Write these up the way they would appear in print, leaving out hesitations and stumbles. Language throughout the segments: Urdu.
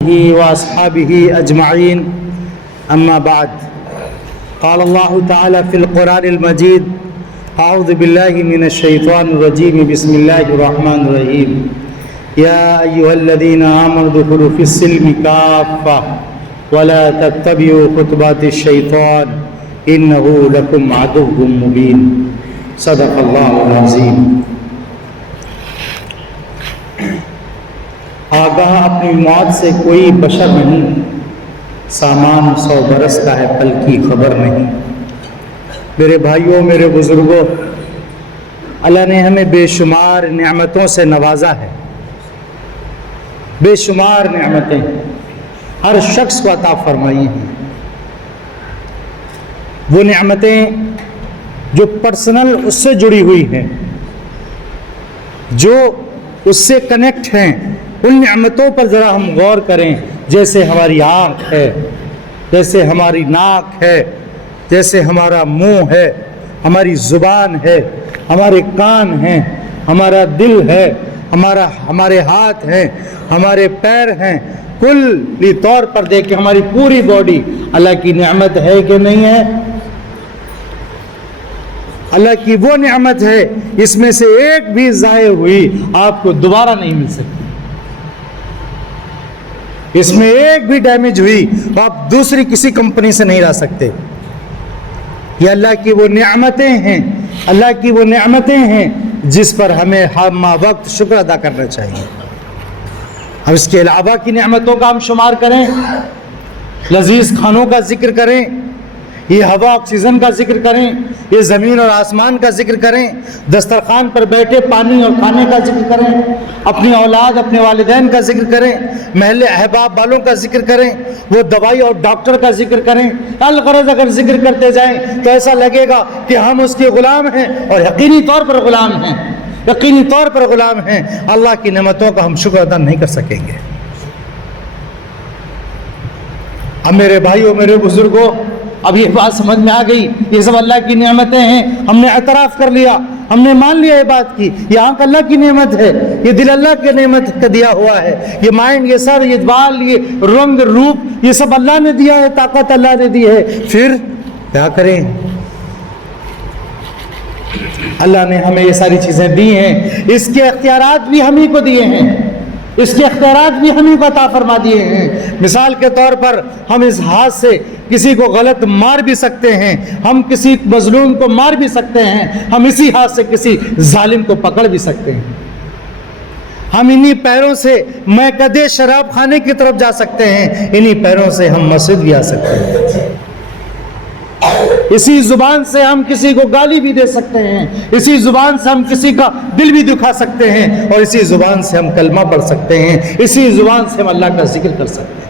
وأصحابه أجمعين أما بعد قال الله تعالى في القرآن المجيد أعوذ بالله من الشيطان الرجيم بسم الله الرحمن الرحيم يا أيها الذين آمنوا ادخلوا في السلم كافة ولا تتبعوا خطوات الشيطان إنه لكم عدو مبين صدق الله العظيم. آگاہ اپنی موت سے کوئی بشر نہیں، سامان 100 برس کا ہے پل کی خبر نہیں. میرے بھائیوں، میرے بزرگوں، اللہ نے ہمیں بے شمار نعمتوں سے نوازا ہے، بے شمار نعمتیں ہر شخص کو عطا فرمائی ہیں. وہ نعمتیں جو پرسنل اس سے جڑی ہوئی ہیں، جو اس سے کنیکٹ ہیں، ان نعمتوں پر ذرا ہم غور کریں. جیسے ہماری آنکھ ہے، جیسے ہماری ناک ہے، جیسے ہمارا منہ ہے، ہماری زبان ہے، ہمارے کان ہیں، ہمارا دل ہے، ہمارے ہاتھ ہیں، ہمارے پیر ہیں. کلی طور پر دیکھیں ہماری پوری باڈی اللہ کی نعمت ہے کہ نہیں ہے؟ اللہ کی وہ نعمت ہے، اس میں سے ایک بھی ضائع ہوئی آپ کو دوبارہ نہیں مل سکتی. اس میں ایک بھی ڈیمیج ہوئی تو آپ دوسری کسی کمپنی سے نہیں لا سکتے. یہ اللہ کی وہ نعمتیں ہیں، اللہ کی وہ نعمتیں ہیں جس پر ہمیں ہر وقت شکر ادا کرنا چاہیے. اب اس کے علاوہ کی نعمتوں کا ہم شمار کریں، لذیذ کھانوں کا ذکر کریں، یہ ہوا آکسیجن کا ذکر کریں، یہ زمین اور آسمان کا ذکر کریں، دسترخوان پر بیٹھے پانی اور کھانے کا ذکر کریں، اپنی اولاد اپنے والدین کا ذکر کریں، محلے احباب والوں کا ذکر کریں، وہ دوائی اور ڈاکٹر کا ذکر کریں. الغرض اگر ذکر کرتے جائیں تو ایسا لگے گا کہ ہم اس کے غلام ہیں، اور یقینی طور پر غلام ہیں، یقینی طور پر غلام ہیں. اللہ کی نعمتوں کا ہم شکر ادا نہیں کر سکیں گے. اب میرے بھائیوں، میرے بزرگوں، اب یہ بات سمجھ میں آ گئی، یہ سب اللہ کی نعمتیں ہیں. ہم نے اعتراف کر لیا، ہم نے مان لیا یہ بات کی، یہ آنکھ اللہ کی نعمت ہے، یہ دل اللہ کی نعمت کا دیا ہوا ہے، یہ مائنڈ، یہ سر، یہ بال، یہ رنگ روپ، یہ سب اللہ نے دیا ہے، طاقت اللہ نے دی ہے. پھر کیا کریں؟ اللہ نے ہمیں یہ ساری چیزیں دی ہیں، اس کے اختیارات بھی ہم ہی کو دیے ہیں، اس کے اختیارات بھی ہم ہی کو عطا فرما دیے ہیں. مثال کے طور پر ہم اس ہاتھ سے کسی کو غلط مار بھی سکتے ہیں، ہم کسی مظلوم کو مار بھی سکتے ہیں، ہم اسی ہاتھ سے کسی ظالم کو پکڑ بھی سکتے ہیں. ہم انہی پیروں سے میکدے شراب خانے کی طرف جا سکتے ہیں، انہی پیروں سے ہم مسجد بھی آ سکتے ہیں. اسی زبان سے ہم کسی کو گالی بھی دے سکتے ہیں، اسی زبان سے ہم کسی کا دل بھی دکھا سکتے ہیں، اور اسی زبان سے ہم کلمہ پڑھ سکتے ہیں، اسی زبان سے ہم اللہ کا ذکر کر سکتے ہیں.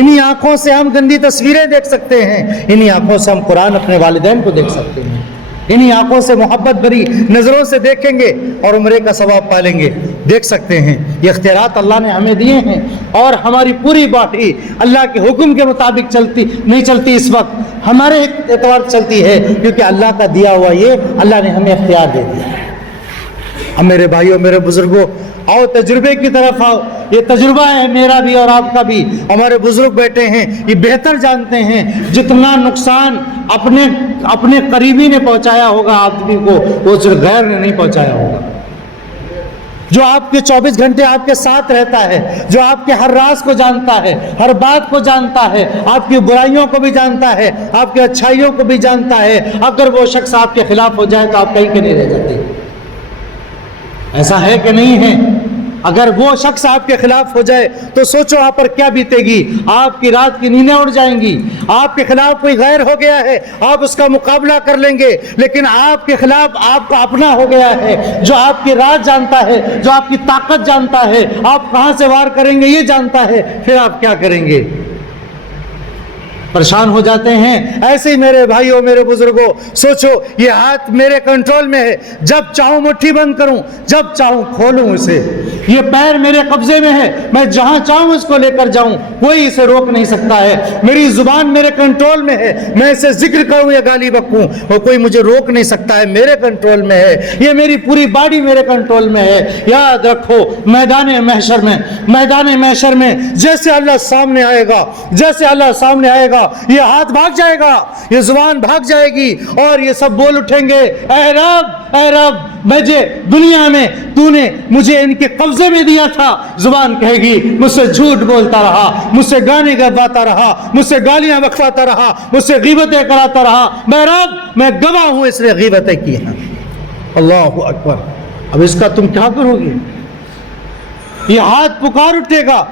انہی آنکھوں سے ہم گندی تصویریں دیکھ سکتے ہیں، انہی آنکھوں سے ہم قرآن اپنے والدین کو دیکھ سکتے ہیں، انہی آنکھوں سے محبت بھری نظروں سے دیکھیں گے اور عمرے کا ثواب پالیں گے، دیکھ سکتے ہیں. یہ اختیارات اللہ نے ہمیں دیے ہیں، اور ہماری پوری باڈی اللہ کے حکم کے مطابق نہیں چلتی، اس وقت ہمارے اعتبار چلتی ہے، کیونکہ اللہ کا دیا ہوا یہ اللہ نے ہمیں اختیار دے دیا. اب میرے بھائیوں، میرے بزرگوں، آؤ تجربے کی طرف آؤ. یہ تجربہ ہے میرا بھی اور آپ کا بھی. ہمارے بزرگ بیٹھے ہیں، یہ بہتر جانتے ہیں جتنا نقصان اپنے قریبی نے پہنچایا ہوگا آدمی کو، وہ صرف غیر نے نہیں پہنچایا ہوگا. جو آپ کے 24 گھنٹے آپ کے ساتھ رہتا ہے، جو آپ کے ہر راز کو جانتا ہے، ہر بات کو جانتا ہے، آپ کی برائیوں کو بھی جانتا ہے، آپ کی اچھائیوں کو بھی جانتا ہے. اگر وہ شخص آپ کے خلاف ہو جائے تو آپ کہیں کے نہیں رہ جاتے. ایسا ہے کہ نہیں ہے؟ اگر وہ شخص آپ کے خلاف ہو جائے تو سوچو آپ پر کیا بیتے گی. آپ کی رات کی نیندیں اڑ جائیں گی. آپ کے خلاف کوئی غیر ہو گیا ہے، آپ اس کا مقابلہ کر لیں گے، لیکن آپ کے خلاف آپ کا اپنا ہو گیا ہے، جو آپ کی راز جانتا ہے، جو آپ کی طاقت جانتا ہے، آپ کہاں سے وار کریں گے یہ جانتا ہے. پھر آپ کیا کریں گے؟ پریشان ہو جاتے ہیں. ایسے ہی میرے بھائیوں میرے بزرگوں سوچو یہ ہاتھ میرے کنٹرول میں ہے, جب چاہوں مٹھی بند کروں, جب چاہوں کھولوں اسے. یہ پیر میرے قبضے میں ہے, میں جہاں چاہوں اس کو لے کر جاؤں, کوئی اسے روک نہیں سکتا ہے. میری زبان میرے کنٹرول میں ہے, میں اسے ذکر کروں یا گالی بکوں اور کوئی مجھے روک نہیں سکتا ہے, میرے کنٹرول میں ہے. یہ میری پوری باڈی میرے کنٹرول میں ہے. یاد رکھو میدان محشر میں جیسے اللہ سامنے آئے گا, جیسے اللہ سامنے آئے گا, یہ ہاتھ بھاگ جائے گا, یہ زبان بھاگ جائے گی اور یہ سب بول اٹھیں گے, اے رب مجھے دنیا میں تو نے مجھے ان کے قبضے میں دیا تھا. زبان کہے گی مجھ سے جھوٹ بولتا رہا, مجھ سے گانے گاتا رہا, مجھ سے گالیاں بکواتا رہا, مجھ سے غیبتیں کراتا رہا. میں رب میں گواہ ہوں اس نے غیبتیں کی ہیں. اللہ اکبر. اب اس کا تم کیا کرو گے؟ یہ ہاتھ پکار اٹھے گا,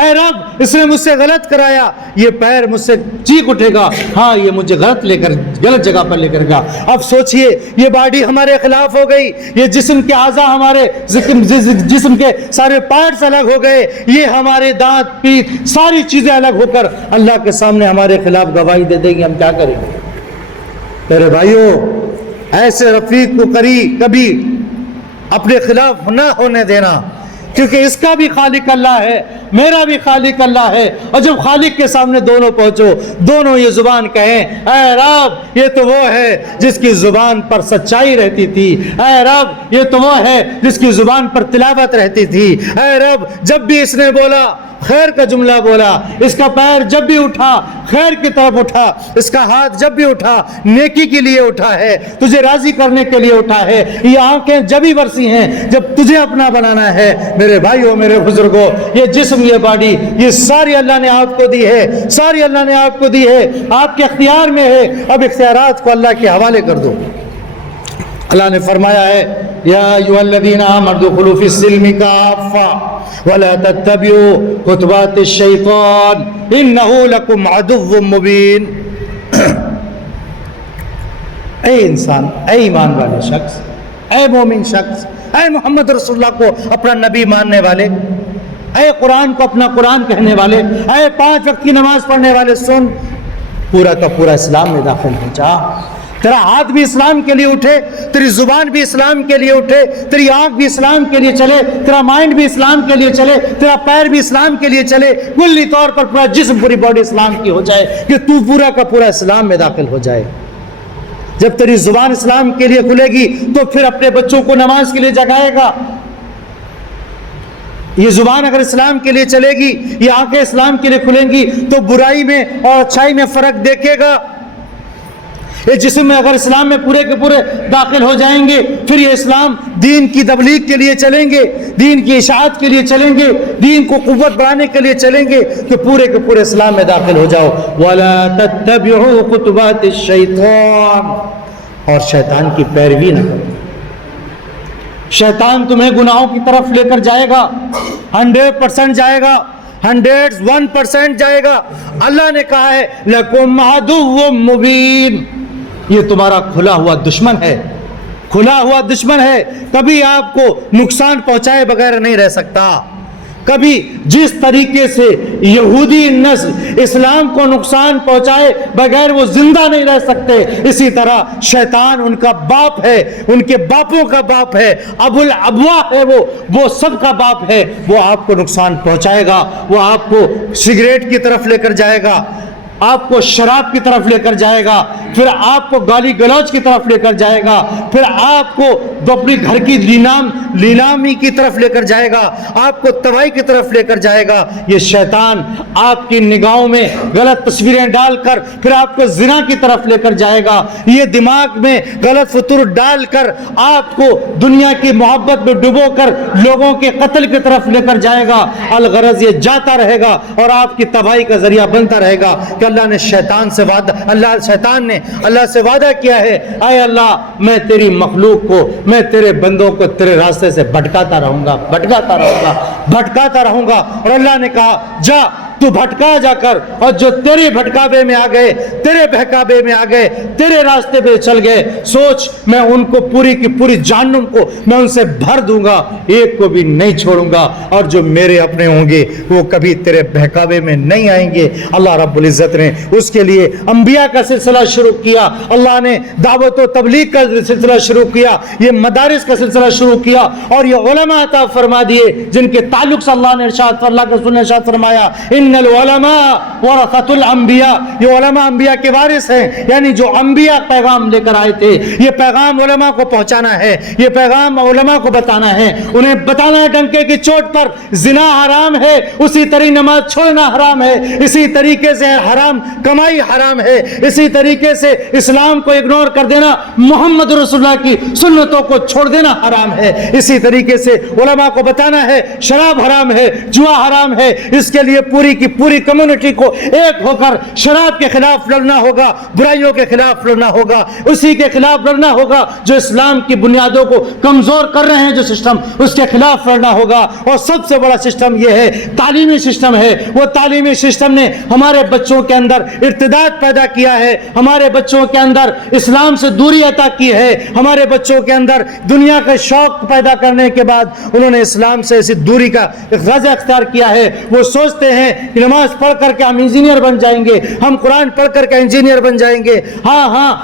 اے رب اس نے مجھ سے غلط کرایا. یہ پیر مجھ سے چیخ اٹھے گا, ہاں یہ مجھے غلط جگہ پر لے کر گیا. اب سوچئے یہ باڈی ہمارے خلاف ہو گئی, یہ جسم کے اعضاء ہمارے جسم کے سارے پارٹس الگ ہو گئے, یہ ہمارے دانت پیٹھ ساری چیزیں الگ ہو کر اللہ کے سامنے ہمارے خلاف گواہی دے دیں گے. ہم کیا کریں گے؟ میرے بھائیوں ایسے رفیق کو کبھی اپنے خلاف نہ ہونے دینا, کیونکہ اس کا بھی خالق اللہ ہے, میرا بھی خالق اللہ ہے. اور جب خالق کے سامنے دونوں پہنچو, دونوں یہ زبان کہیں, اے رب یہ تو وہ ہے جس کی زبان پر سچائی رہتی تھی, اے رب یہ تو وہ ہے جس کی زبان پر تلاوت رہتی تھی, اے رب جب بھی اس نے بولا خیر کا جملہ بولا, اس کا پیر جب بھی اٹھا خیر کی طرف اٹھا, اس کا ہاتھ جب بھی اٹھا نیکی کے لیے اٹھا ہے, تجھے راضی کرنے کے لیے اٹھا ہے. یہ آنکھیں جب ہی برسی ہیں جب تجھے اپنا بنانا ہے. میرے بھائیوں میرے بزرگوں یہ جسم یہ باڈی یہ ساری اللہ نے آپ کو دی ہے, ساری اللہ نے آپ کو دی ہے, آپ کے اختیار میں ہے. اب اختیارات کو اللہ کے حوالے کر دو. اللہ نے فرمایا ہے یا ایھا الذین آمنوا ادخلوا فی السلم کافہ ولا تتبعوا خطوات الشیطان انہ لکم عدو مبین. اے انسان, اے ایمان والے شخص, اے مومن شخص, اے محمد رسول اللہ کو اپنا نبی ماننے والے, اے قرآن کو اپنا قرآن کہنے والے, اے 5 وقت کی نماز پڑھنے والے, سن, پورا کا پورا اسلام میں داخل ہو جا. تیرا ہاتھ بھی اسلام کے لیے اٹھے, تیری زبان بھی اسلام کے لیے اٹھے, تیری آنکھ بھی اسلام کے لیے چلے, تیرا مائنڈ بھی اسلام کے لیے چلے, تیرا پیر بھی اسلام کے لیے چلے, کلی طور پر پورا جسم پوری باڈی اسلام کی ہو جائے, کہ تو پورا کا پورا اسلام میں داخل ہو جائے. جب تیری زبان اسلام کے لیے کھلے گی تو پھر اپنے بچوں کو نماز کے لیے جگائے گا. یہ زبان اگر اسلام کے لیے چلے گی, یہ آنکھیں اسلام کے لیے کھلیں گی تو برائی میں اور اچھائی میں فرق دیکھے گا. یہ جسم میں اگر اسلام میں پورے کے پورے داخل ہو جائیں گے, پھر یہ اسلام دین کی تبلیغ کے لیے چلیں گے, دین کی اشاعت کے لیے چلیں گے, دین کو قوت بڑھانے کے لیے چلیں گے, کہ پورے کے پورے اسلام میں داخل ہو جاؤ. وَلَا تَتَّبِعُوا خُطُوَاتِ الشَّيْطَانِ, اور شیطان کی پیروی نہ کرو. شیطان تمہیں گناہوں کی طرف لے کر جائے گا, 100% جائے گا, 101% جائے گا. اللہ نے کہا ہے لَكُمْ عَدُوٌّ مُّبِينٌ, یہ تمہارا کھلا ہوا دشمن ہے, کھلا ہوا دشمن ہے, کبھی آپ کو نقصان پہنچائے بغیر نہیں رہ سکتا. کبھی جس طریقے سے یہودی نسل اسلام کو نقصان پہنچائے بغیر وہ زندہ نہیں رہ سکتے, اسی طرح شیطان ان کا باپ ہے, ان کے باپوں کا باپ ہے, ابو الابوا ہے, وہ سب کا باپ ہے. وہ آپ کو نقصان پہنچائے گا, وہ آپ کو سگریٹ کی طرف لے کر جائے گا, آپ کو شراب کی طرف لے کر جائے گا, پھر آپ کو گالی گلوچ کی طرف لے کر جائے گا, پھر آپ کو اپنی گھر کی نیلامی کی طرف لے کر جائے گا, آپ کو تباہی کی طرف لے کر جائے گا. یہ شیطان آپ کی نگاہوں میں غلط تصویریں ڈال کر پھر آپ کو زنا کی طرف لے کر جائے گا, یہ دماغ میں غلط فطور ڈال کر آپ کو دنیا کی محبت میں ڈبو کر لوگوں کے قتل کی طرف لے کر جائے گا. الغرض یہ جاتا رہے گا اور آپ کی تباہی کا ذریعہ بنتا رہے گا. کہ اللہ نے شیطان نے اللہ سے وعدہ کیا ہے, اے اللہ میں تیری مخلوق کو, میں تیرے بندوں کو تیرے راستے سے بھٹکاتا رہوں گا. اور اللہ نے کہا جا تو بھٹکا جا کر، اور جو تیرے بھٹکاوے میں آ گئے، تیرے بہکاوے میں آ گئے، تیرے راستے پہ چل گئے، سوچ میں ان کو پوری کی پوری جہنم کو میں ان سے بھر دوں گا، ایک کو بھی نہیں چھوڑوں گا، اور جو میرے اپنے ہوں گے وہ کبھی تیرے بہکاوے میں نہیں آئیں گے۔ اللہ رب العزت نے اس کے لیے انبیاء کا سلسلہ شروع کیا، اللہ نے دعوت و تبلیغ کا سلسلہ شروع کیا، یہ مدارس کا سلسلہ شروع کیا، اور یہ علماء عطا فرما دیے جن کے تعلق سے اللہ نے ارشاد، اللہ کے رسول نے ارشاد فرمایا ان العلماء ورثۃ الانبیاء، یہ علماء انبیاء کے وارث ہیں، یعنی جو انبیاء پیغام لے کر آئے تھے، یہ پیغام علماء کو پہنچانا ہے، یہ پیغام علماء کو بتانا ہے، انہیں بتانا ہے ڈنکے کی چوٹ پر زنا حرام ہے، اسی طرح نماز چھوڑنا حرام ہے، اسی طریقے سے حرام کمائی حرام ہے، اسی طریقے سے اسلام کو اگنور کر دینا، محمد رسول اللہ کی سنتوں کو چھوڑ دینا حرام ہے، اسی طریقے سے علماء کو بتانا ہے شراب حرام ہے، جوا حرام ہے، اس کے لیے پوری کی پوری کمیونٹی کو ایک ہو کر شراب کے خلاف لڑنا ہوگا، برائیوں کے خلاف لڑنا ہوگا، اسی کے خلاف لڑنا ہوگا جو اسلام کی بنیادوں کو کمزور کر رہے ہیں، جو سسٹم اس کے خلاف لڑنا ہوگا۔ اور سب سے بڑا سسٹم یہ ہے، تعلیمی سسٹم ہے، وہ تعلیمی سسٹم نے ہمارے بچوں کے اندر ارتداد پیدا کیا ہے، ہمارے بچوں کے اندر اسلام سے دوری عطا کی ہے، ہمارے بچوں کے اندر دنیا کا شوق پیدا کرنے کے بعد انہوں نے اسلام سے ایسی دوری کا غزہ اختیار کیا ہے، وہ سوچتے ہیں کہ نماز پڑھ کر کے ہم انجینئر بن جائیں گے، ہم قرآن پڑھ کر کے انجینئر بن جائیں گے۔ ہاں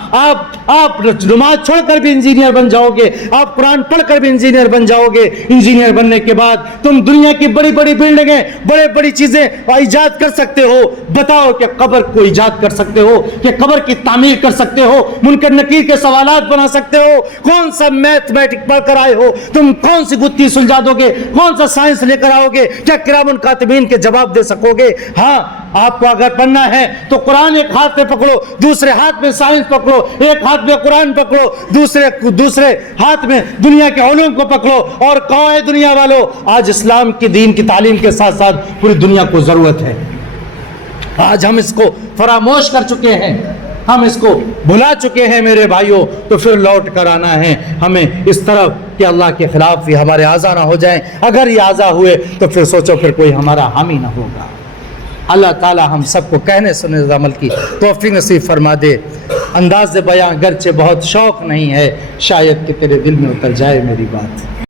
آپ نماز چھوڑ کر بھی انجینئر بن جاؤ گے، آپ قرآن پڑھ کر بھی انجینئر بن جاؤ گے، انجینئر بننے کے بعد تم دنیا کی بڑی بڑی بلڈنگیں، بڑے بڑی چیزیں ایجاد کر سکتے ہو، بتاؤ کہ قبر کو ایجاد کر سکتے ہو، کہ قبر کی تعمیر کر سکتے ہو، منکر نکیر کے سوالات بنا سکتے ہو، کون سا میتھمیٹک پڑھ کر آئے ہو تم، کون سی گتھی سلجھا دو گے، کون سا سائنس لے کر آؤ گے، کیا کرام کاتبین کے جواب دے سکو گے؟ ہاں آپ کو اگر پڑھنا ہے تو قرآن ایک ہاتھ میں پکڑو، دوسرے ہاتھ میں سائنس پکڑو، ایک ہاتھ میں قرآن پکڑو، دوسرے ہاتھ میں دنیا کے علوم کو پکڑو، اور کہو اے دنیا والو آج اسلام کی دین کی تعلیم کے ساتھ ساتھ پوری دنیا کو ضرورت ہے۔ آج ہم اس کو فراموش کر چکے ہیں، ہم اس کو بھلا چکے ہیں میرے بھائیوں، تو پھر لوٹ کر آنا ہے ہمیں اس طرف کہ اللہ کے خلاف بھی ہمارے اعضا نہ ہو جائیں۔ اگر یہ اعضا ہوئے تو پھر سوچو پھر کوئی ہمارا حامی نہ ہوگا۔ اللہ تعالی ہم سب کو کہنے سننے عمل کی توفیق نصیب فرما دے۔ انداز بیان گرچہ بہت شوق نہیں ہے، شاید کہ تیرے دل میں اتر جائے میری بات۔